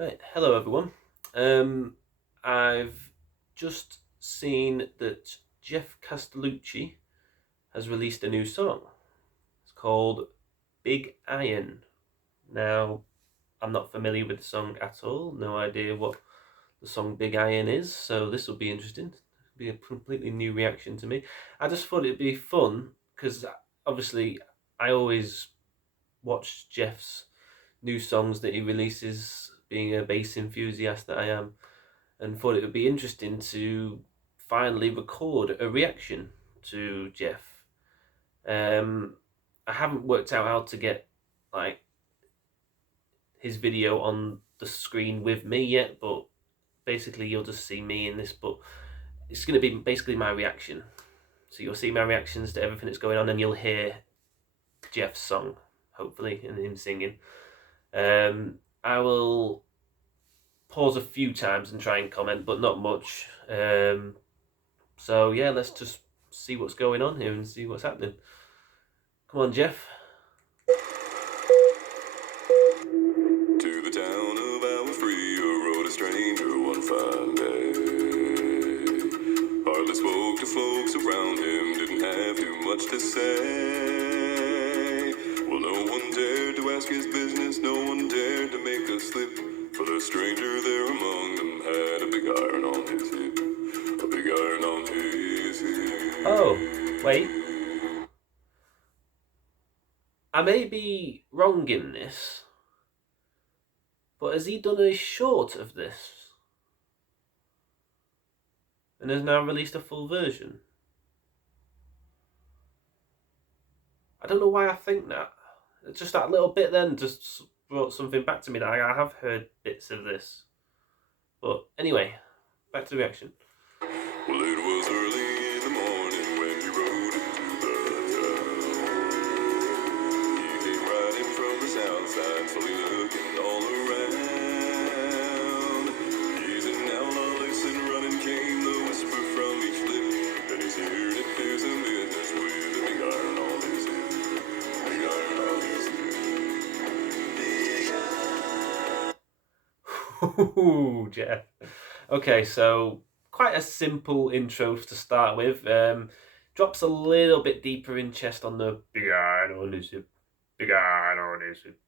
Right, hello everyone. I've just seen that Geoff Castellucci has released a new song. It's called Big Iron. Now, I'm not familiar with the song at all, no idea what the song Big Iron is, so this will be interesting. It'll be a completely new reaction to me. I just thought it'd be fun because obviously I always watch Geoff's new songs that he releases, being a bass enthusiast that I am, and thought it would be interesting to finally record a reaction to Geoff. I haven't worked out how to get like his video on the screen with me yet, but basically you'll just see me in this, but it's going to be basically my reaction. So you'll see my reactions to everything that's going on, and you'll hear Geoff's song, hopefully, and him singing. I will pause a few times and try and comment, but not much. So yeah, let's just see what's going on here and see what's happening. Come on, Geoff. To the town of Alfree rode a stranger one fine day. Hardly spoke to folks around him, didn't have too much to say. Well, no one dared to ask his business, no one dared to make a slip, for the stranger there among them had a big iron on his hip, a big iron on his hip. Oh, wait. I may be wrong in this, but has he done a short of this? And has now released a full version? I don't know why I think that. Just that little bit then just brought something back to me that I have heard bits of this. But anyway, back to the reaction. Well, it was early in the morning when he rode into the town. He came riding from the south side, slowly looking all around. He's an outlaw, listen, running came the whisper from each lip, and he's here to do some business with a big iron on his hip, big iron on his hip, big iron. Ooh, Geoff. Okay, so quite a simple intro to start with. Drops a little bit deeper in chest on the big iron on his hip, big iron on his hip.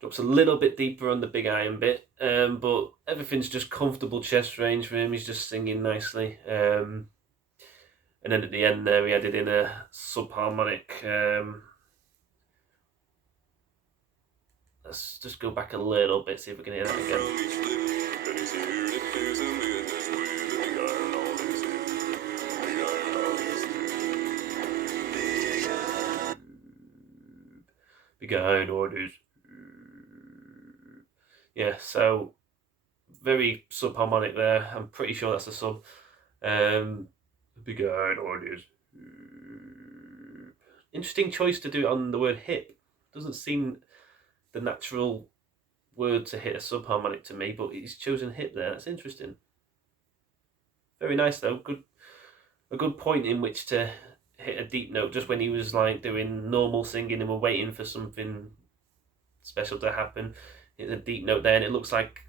Drops a little bit deeper on the big iron bit, but everything's just comfortable chest range for him. He's just singing nicely. And then at the end there, we added in a subharmonic. Let's just go back a little bit, see if we can hear that again. From each lip, and he's here to do some business with a big iron on his hip, big iron on his hip, big iron. Big iron orders. Yeah, so very subharmonic there. I'm pretty sure that's a sub. Big iron orders. Interesting choice to do it on the word hip. Doesn't seem the natural word to hit a subharmonic to me, but he's chosen hip there. That's interesting. Very nice though. A good point in which to hit a deep note just when he was like doing normal singing and we're waiting for something special to happen. Hit a deep note there, and it looks like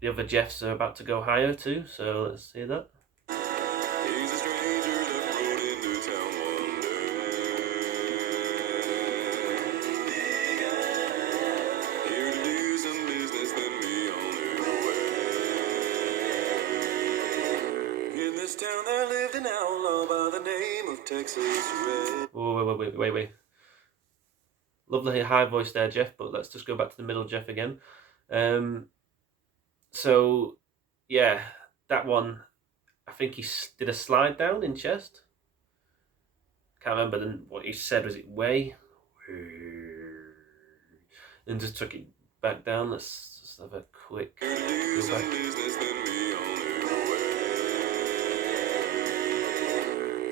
the other Geoffs are about to go higher too. So let's hear that. He's a stranger that rode into town one day. Here to do some business, then be on his way. In this town there lived an outlaw by the name of Texas Red. Oh, wait. Lovely high voice there, Geoff, but let's just go back to the middle Geoff again. So, yeah, that one, I think he did a slide down in chest. Can't remember what he said. Was it way? And just took it back down. Let's just have a quick Here to do go some back. business, then be on his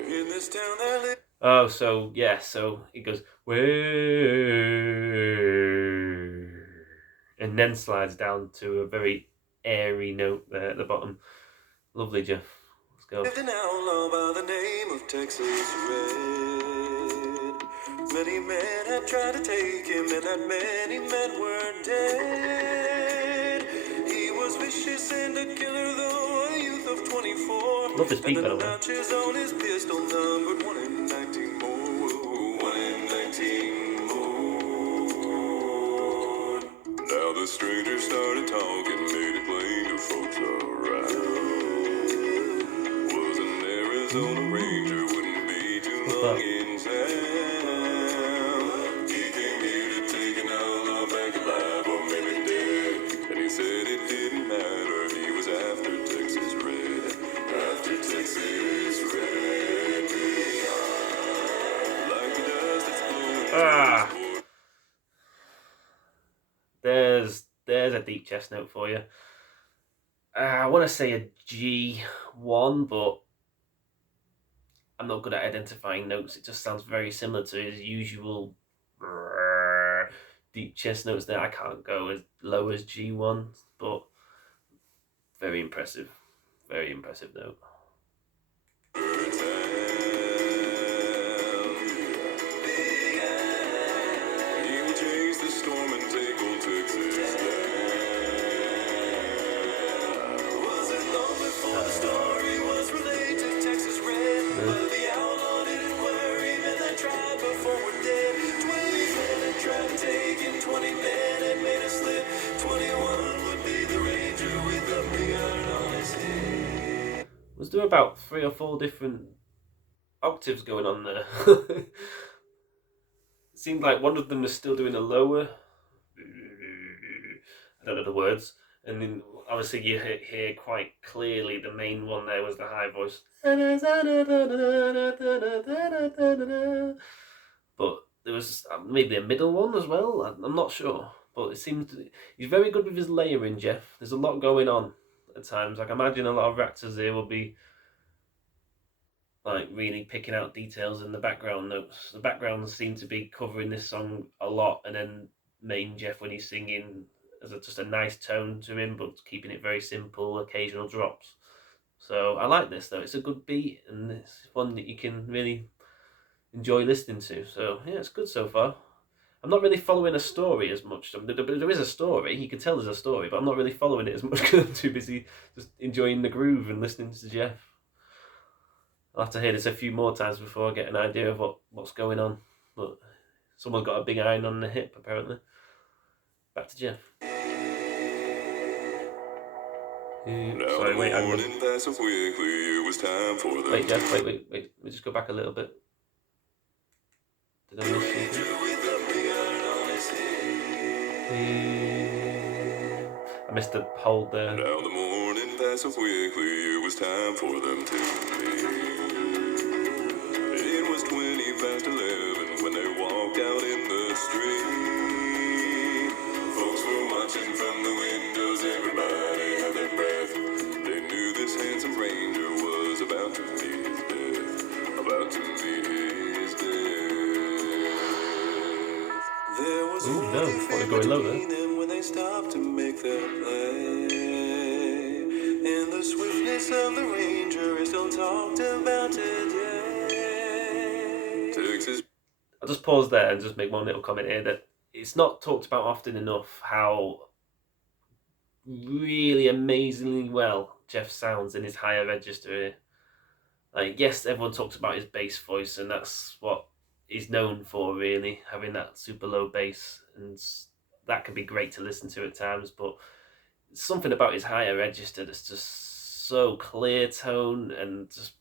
way. In this town there lived. Oh, so yeah, so he goes way, and then slides down to a very airy note there at the bottom. Lovely, Geoff. Let's go. Lived an outlaw by the name of Texas Red. Many men had tried to take him, and that many men were dead. He was vicious and a killer, though a youth of 24. Love this beat, by the And the way. notches on his pistol numbered 1 in 19 more. 1 in 19 more. Now the stranger started talking, made it plain to folks around. Was an Arizona Ranger, wouldn't be too What's long that? in town. He came here to take an outlaw back alive or maybe dead. And he said it didn't matter, he was after Texas Red. After Texas Red. Like the dust that's blowing Ah, there's a deep chest note for you. I want to say a G1, but I'm not good at identifying notes. It just sounds very similar to his usual deep chest notes there. I can't go as low as G1, but very impressive. Very impressive note. He will chase the storm and take old Texas down. Was it long before the story was relayed to Texas Red? But the outlaw didn't worry, men that tried before were dead. 20 men had tried to take him, 20 men had made a slip. 21 would be the ranger with the big iron on his head. Was there about 3 or 4 different octaves going on there? It seemed like one of them was still doing a lower. I don't know the words. And then obviously you hear quite clearly the main one there was the high voice. But there was maybe a middle one as well. I'm not sure. But it seems he's very good with his layering, Geoff. There's a lot going on at times. Like, I imagine a lot of actors here will be like really picking out details in the background notes. The backgrounds seem to be covering this song a lot, and then main Geoff when he's singing as just a nice tone to him, but keeping it very simple, occasional drops. So I like this though. It's a good beat, and it's one that you can really enjoy listening to. So yeah, it's good so far. I'm not really following a story as much. There is a story. You can tell there's a story, but I'm not really following it as much because I'm too busy just enjoying the groove and listening to Geoff. I'll have to hear this a few more times before I get an idea of what's going on. But someone's got a big iron on the hip, apparently. Back to Geoff. Sorry, wait, hang on. Wait, Geoff, wait. Let me just go back a little bit. Did I miss something? I missed the hold there. Now the morning passed so quickly, it was time for them to leave. It was 20 past 11 when they walked out in the street. Folks were watching from the windows, everybody had their breath. They knew this handsome ranger was about to meet his death. About to meet his death. There was Ooh, no, probably going low there. them when they stopped to make their play. And the swiftness of the ranger is still talked about today. Texas. I'll just pause there and just make one little comment here that it's not talked about often enough how really amazingly well Geoff sounds in his higher register here. Like, yes, everyone talks about his bass voice, and that's what he's known for, really, having that super low bass, and that can be great to listen to at times, but something about his higher register that's just so clear tone and just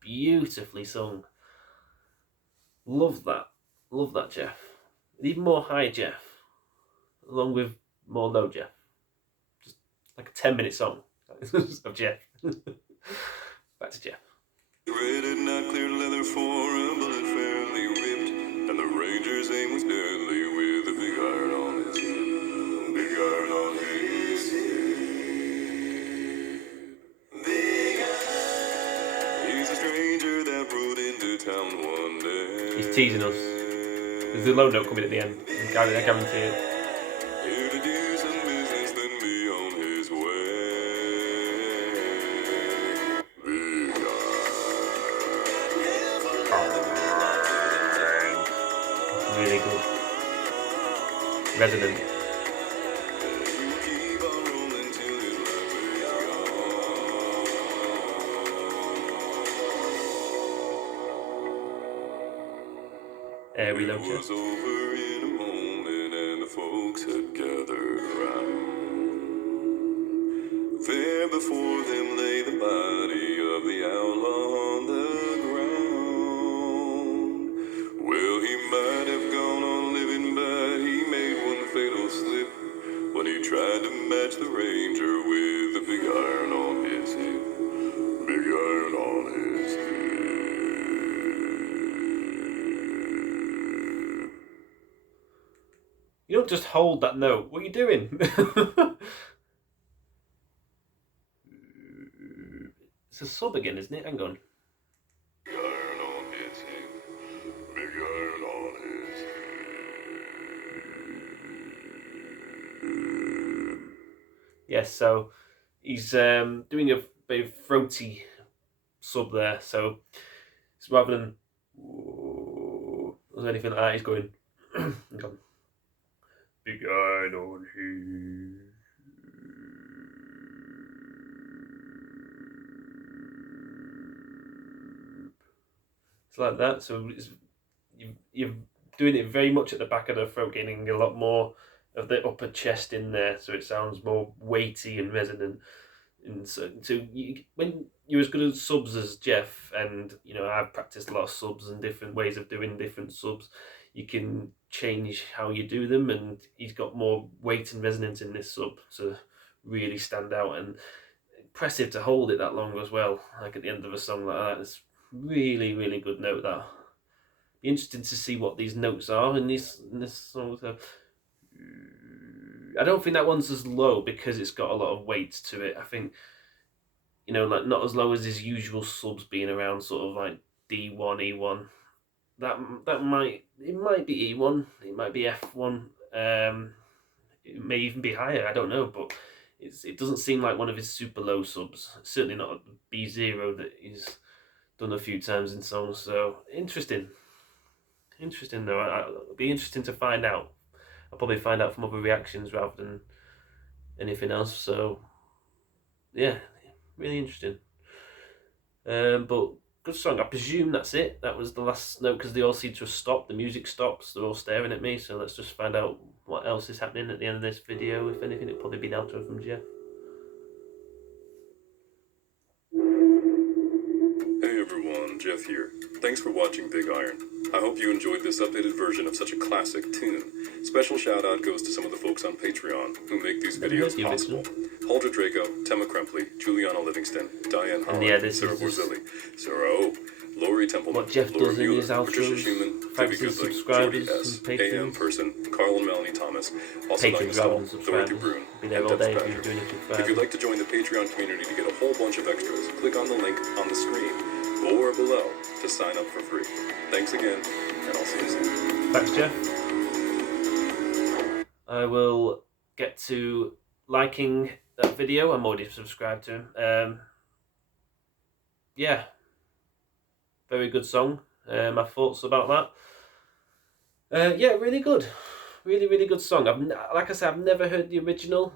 beautifully sung. Love that, Geoff. Even more high Geoff, along with more low Geoff. Just like a 10-minute song of Geoff. Back to Geoff. Red and not clear leather for a bullet fairly ripped, and the ranger's aim was deadly with a big iron on his head. Big iron on his head. Big iron. He's a stranger that rode into town one day. He's teasing us. There's a low note coming at the end. I guarantee it. Here to do some business, then be on his way. Big Really good. Resonant. airy It low chest. was over in a moment and the folks had gathered around. There before them lay the body of the outlaw on the ground. Well, he might have gone on living, but he made one fatal slip when he tried to match the ranger with the big iron on his hip. Big iron on his hip. You don't just hold that note. What are you doing? It's a sub again, isn't it? Hang on. Big iron on his hip. Big iron on his hip. Yes, so he's doing a very throaty sub there. So it's rather than or anything like that, he's going. Big iron on his. It's like that. So you're doing it very much at the back of the throat, getting a lot more of the upper chest in there, so it sounds more weighty and resonant. And so when you're as good at subs as Geoff, and you know I've practiced a lot of subs and different ways of doing different subs, you can change how you do them, and he's got more weight and resonance in this sub to really stand out, and impressive to hold it that long as well. Like at the end of a song like that, it's really really good note. That be interesting to see what these notes are in this song. So, I don't think that one's as low because it's got a lot of weight to it. I think, you know, like not as low as his usual subs, being around sort of like D1, E1. That might be E1, it might be F1. It may even be higher. I don't know, but it doesn't seem like one of his super low subs. Certainly not B0 that he's done a few times in songs. So interesting though. It'll be interesting to find out. I'll probably find out from other reactions rather than anything else. So yeah, really interesting. But good song. I presume that's it. That was the last note because they all seem to have stopped. The music stops. They're all staring at me. So let's just find out what else is happening at the end of this video. If anything, it'll probably be an outro from Geoff. Hey everyone, Geoff here. Thanks for watching Big Iron. I hope you enjoyed this updated version of such a classic tune. Special shout out goes to some of the folks on Patreon who make these videos possible. Hulda Draco, Temma Krempley, Juliana Livingston, Diane Holland, Sarah Borzilli, Sarah O, Lori Templeman, What Geoff Laura does in Mueller, his outros, Patricia Schumann, thanks Debbie to Goodley, subscribers Jordy S, and patrons. AM Person, Carl and Melanie Thomas, also Patrons Diana rather than Stahl, Dorothy subscribers. Brune, Be there and all Debs day if Badger. you're doing it If you'd subscribers. like to join the Patreon community to get a whole bunch of extras, click on the link on the screen or below to sign up for free. Thanks again, and I'll see you soon. Thanks, Geoff. I will get to liking that video. I'm already subscribed to him. Yeah, very good song. My thoughts about that. Yeah, really good. Really good song. Like I said, I've never heard the original.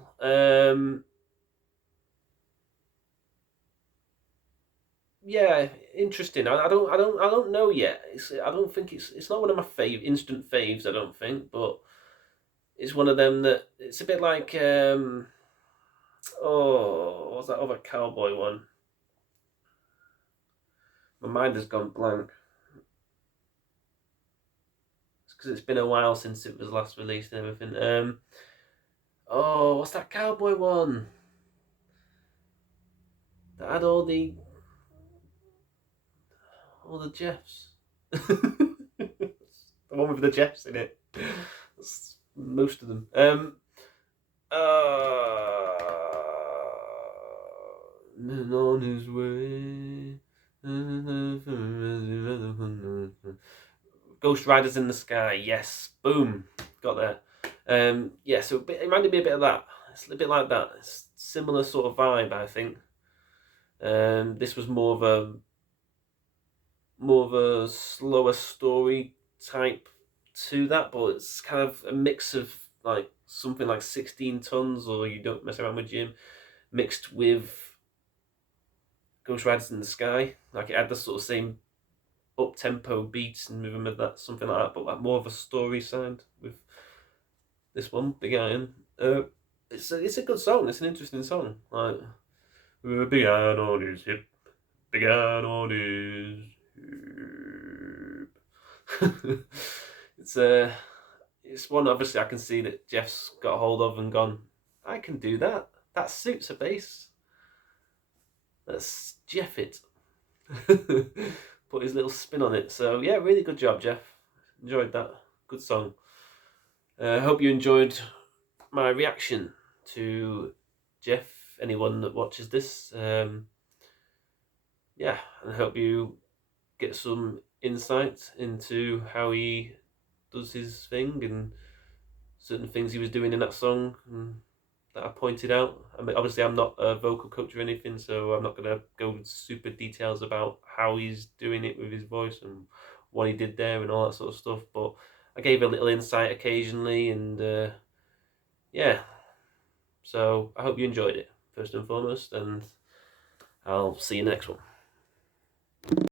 Yeah, interesting. I don't know yet. I don't think it's not one of my instant faves. I don't think, but it's one of them that it's a bit like what's that other cowboy one? My mind has gone blank. It's because it's been a while since it was last released and everything. What's that cowboy one? That had all the Geoffs. The one with the Geoffs in it. That's most of them. Man on his way. Ghost Riders in the Sky. Yes, boom, got there. Yeah, so it reminded me a bit of that. It's a bit like that. It's similar sort of vibe, I think. This was more of a slower story type to that, but it's kind of a mix of like something like 16 Tons or You Don't Mess Around with Jim mixed with Ghost Riders in the Sky. Like it had the sort of same up-tempo beats and rhythm of that, something like that, but like more of a story sound with this one, Big Iron. It's a good song. It's an interesting song. Like Big Iron on his hip, Big Iron on his hip. it's it's one obviously I can see that Geoff's got a hold of and gone. I can do that. That suits a bass. Let's Geoff it. Put his little spin on it. So yeah, really good job, Geoff. Enjoyed that. Good song. I hope you enjoyed my reaction to Geoff. Anyone that watches this, yeah, and I hope you get some insight into how he does his thing and certain things he was doing in that song that I pointed out. I mean, obviously, I'm not a vocal coach or anything, so I'm not going to go into super details about how he's doing it with his voice and what he did there and all that sort of stuff. But I gave a little insight occasionally, and yeah. So I hope you enjoyed it first and foremost, and I'll see you next one.